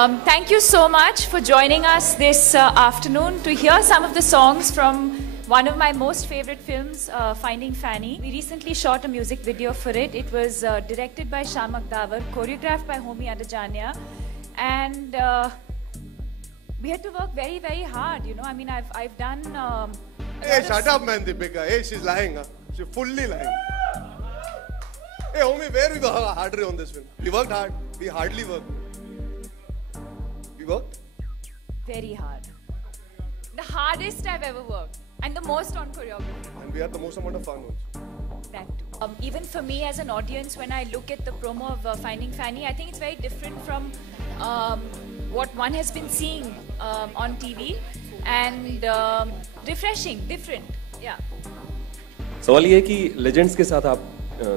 Thank you so much for joining us this afternoon to hear some of the songs from one of my most favorite films, Finding Fanny. We recently shot a music video for it. It was directed by Shamak Dawar, choreographed by Homi Adajania, and we had to work very, very hard. You know, I mean, I've done. Hey, shut up, man, Deepika. Hey, she's lying. Huh? She's fully lying. Hey, Homi, where we were harder on this film? We worked hard. We hardly worked. We worked? Very hard. The hardest I've ever worked. And the most on choreography. And we had the most amount of fun also. That too. Even for me as an audience, when I look at the promo of Finding Fanny, I think it's very different from what one has been seeing on TV. And refreshing, different. Yeah. सवाल ये है कि legends के साथ आप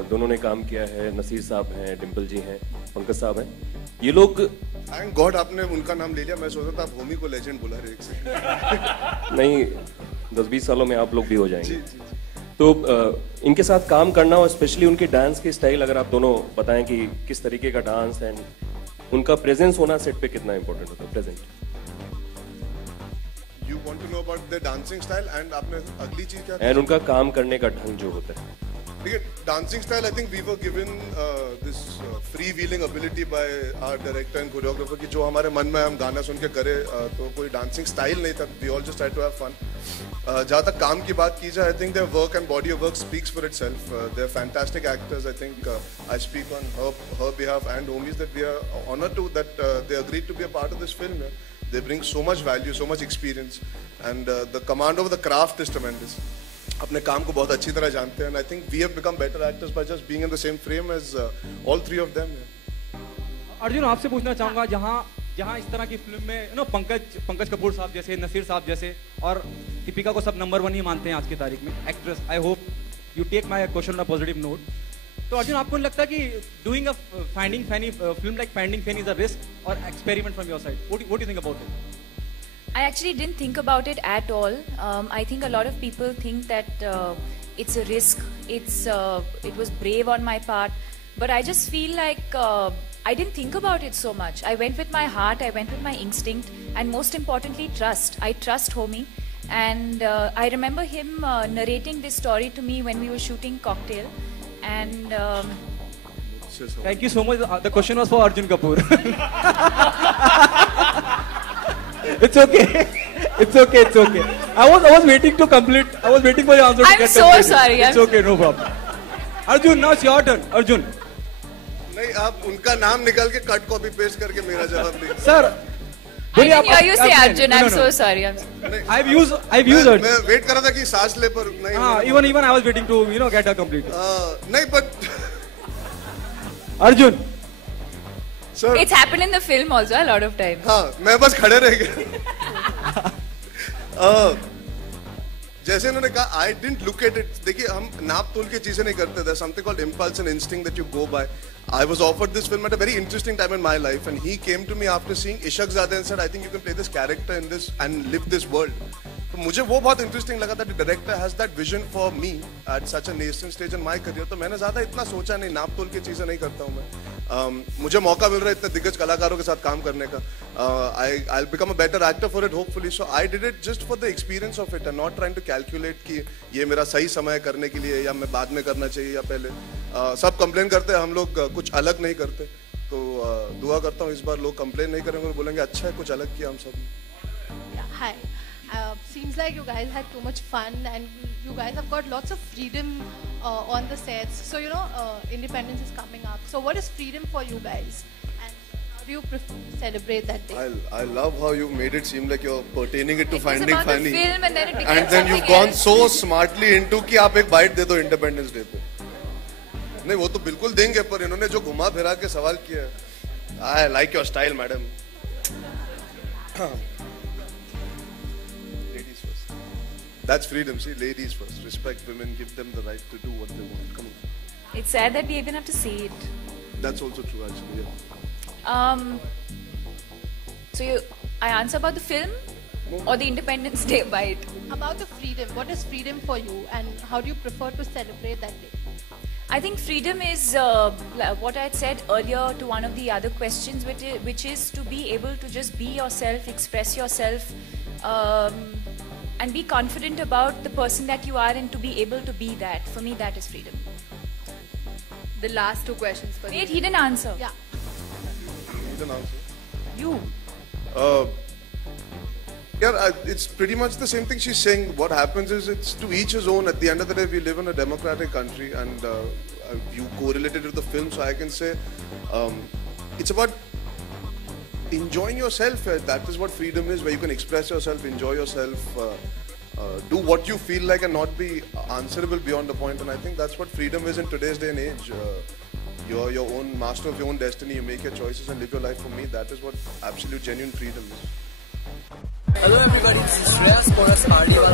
दोनों ने काम किया है. नसीर साहब हैं, डिम्पल जी हैं, पंकज साहब हैं. ये लोग थैंक गॉड आपने उनका नाम ले लिया. मैं सोचा था आप होमी को लेजेंड बुला रहे एक से. नहीं, 10-20 सालों में आप लोग भी हो जाएंगे. जी, जी, जी. तो इनके साथ काम करना और स्पेशली उनके डांस के स्टाइल, अगर आप दोनों बताएं कि किस तरीके का डांस एंड उनका प्रेजेंस होना सेट पे कितना इंपॉर्टेंट होता है. Present. You want to know about their dancing style and आपने अगली चीज क्या? एंड उनका काम करने का ढंग जो होता है. देखिए, dancing style, I think we were given this freewheeling ability by our director and choreographer कि जो हमारे मन में हम गाना सुन के करें, तो कोई dancing style नहीं था. We all just tried to have fun. जहाँ तक काम की बात की जाए, I think their work and body of work speaks for itself. They're fantastic actors. I think I speak on her behalf and Homi's that we are honored to that they agreed to be a part of this film. They bring so much value, so much experience, and the command over the craft is tremendous. अपने काम को बहुत अच्छी तरह जानते हैं, and I think we have become better actors by just being in the same frame as all three of them. Arjun, आपसे पूछना चाहूँगा, जहाँ इस तरह की फिल्म में पंकज कपूर साहब जैसे, नसीर साहब जैसे और दीपिका को सब नंबर 1 ही मानते हैं आज की तारीख में actress. I hope you take my question on a positive note. तो अर्जुन, आपको नहीं लगता कि doing a Finding Fanny film like Finding Fanny is a risk और experiment from your side? What do you think about it? I actually didn't think about it at all. I think a lot of people think that it's a risk. It was brave on my part, but I just feel like I didn't think about it so much. I went with my heart. I went with my instinct, and most importantly, trust. I trust Homi, and I remember him narrating this story to me when we were shooting Cocktail, and. Thank you so much. The question was for Arjun Kapoor. It's okay. It's okay. It's okay. I was waiting to complete. I was waiting for your answer. I'm so sorry. It's okay. No problem. Arjun, now it's your turn. Arjun. नहीं, आप उनका नाम निकाल के cut copy paste करके मेरा जवाब दीजिए. Sir. I didn't hear you say Arjun. I'm so sorry. I've used Arjun. मैं वेट कर रहा था कि सांस ले पर नहीं. हाँ, even I was waiting to get her complete. नहीं, but Arjun. Sir. It's happened in the film also a lot of times. हाँ, मैं बस खड़े रह गया. जैसे इन्होंने कहा, I didn't look at it. देखिए, हम नाप तोल के चीजें नहीं करते. There's something called impulse and instinct that you go by. I was offered this film at a very interesting time in my life, and he came to me after seeing Ishaq Zade and said, I think you can play this character in this and live this world. तो मुझे वो बहुत interesting लगा था. The director has that vision for me at such a nascent stage in my career. तो मैंने ज्यादा इतना सोचा नहीं, नाप तोल की चीजें नहीं करता हूँ मैं. मुझे मौका मिल रहा है इतने दिग्गज कलाकारों के साथ काम करने का. I'll become a better actor for it hopefully. So I did it just for the experience of it and not trying to calculate कि ये मेरा सही समय करने के लिए या मैं बाद में करना चाहिए या पहले. सब कंप्लेन करते हैं, हम लोग कुछ अलग नहीं करते. तो दुआ करता हूँ इस बार लोग कंप्लेन नहीं करेंगे और बोलेंगे अच्छा है, कुछ अलग किया हम सब. Hi. Seems like you guys had too much fun and you guys have got lots of freedom on the sets. So, you know, Independence is coming up. So what is freedom for you guys? And how do you prefer to celebrate that day? I love how you made it seem like you're pertaining it to Finding Fanny. Film and then it became and then you've gone so smartly into कि आप एक bite दे दो independence day पे. नहीं, वो तो बिल्कुल देंगे, पर इन्होंने जो घुमा फिरा के सवाल किया, I like your style, madam. That's freedom. See, ladies first. Respect women. Give them the right to do what they want. Come on. It's sad that we even have to see it. That's also true, actually. Yeah. So I answer about the film or the Independence Day bite? About the freedom. What is freedom for you and how do you prefer to celebrate that day? I think freedom is what I had said earlier to one of the other questions, which is to be able to just be yourself, express yourself, and be confident about the person that you are and to be able to be that. For me, that is freedom. The last two questions for Wait, he didn't answer. Yeah. You didn't answer. You. Yeah, it's pretty much the same thing she's saying. What happens is it's to each his own. At the end of the day, we live in a democratic country, and you correlated with the film, so I can say it's about enjoying yourself. That is what freedom is, where you can express yourself, enjoy yourself, do what you feel like, and not be answerable beyond a point. And I think that's what freedom is in today's day and age. You're your own master of your own destiny. You make your choices and live your life. For me, that is what absolute genuine freedom is. Hello everybody, this is Shreyas Polas Cardiwala.